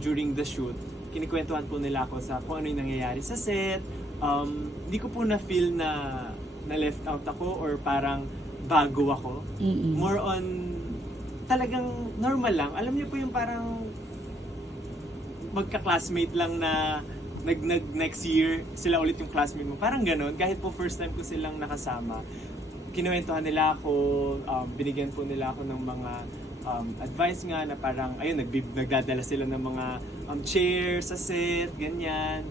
during the shoot, kinikwentuhan po nila ako sa kung ano yung nangyayari sa set. Hindi ko po na-feel na left out ako or parang bago ako. More on, talagang normal lang. Alam niyo po yung parang magka-classmate lang na next year sila ulit yung classmate mo. Parang ganun. Kahit po first time ko silang nakasama, kinuwentuhan nila ako, binigyan po nila ako ng mga advice nga na parang, ayun, nagdadala sila ng mga chairs sa set, ganyan.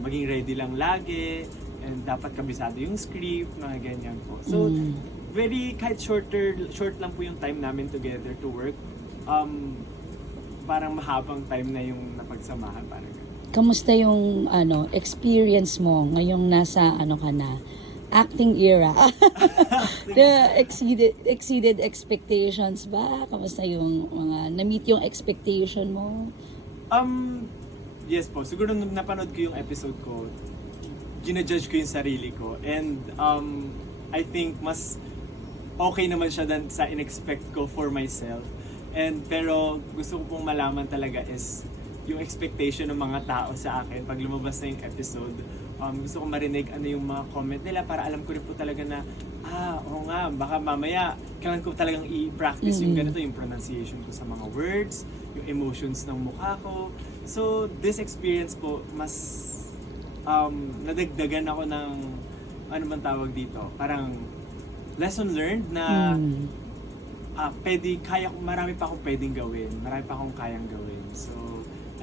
Maging ready lang lagi, and dapat kabisado yung script, mga ganyan po. So, kahit short lang po yung time namin together to work, parang mahabang time na yung napagsamahan, parang ganyan. Kamusta yung experience mo ngayong nasa ka na acting era? The exceeded expectations ba? Kamusta yung mga na-meet yung expectation mo? Yes po. Siguro nung napanood ko yung episode ko, ginajudge ko yung sarili ko. And I think mas okay naman siya than sa in-expect ko for myself. Pero gusto ko pong malaman talaga is yung expectation ng mga tao sa akin pag lumabas na yung episode. Gusto ko marinig ano yung mga comment nila para alam ko rin po talaga na oo nga, baka mamaya kailangan ko talagang i-practice yung ganito, yung pronunciation ko sa mga words, yung emotions ng mukha ko. So this experience po, mas nadagdagan ako ng ano man tawag dito, parang lesson learned na marami pa akong pwedeng gawin, marami pa akong kayang gawin. So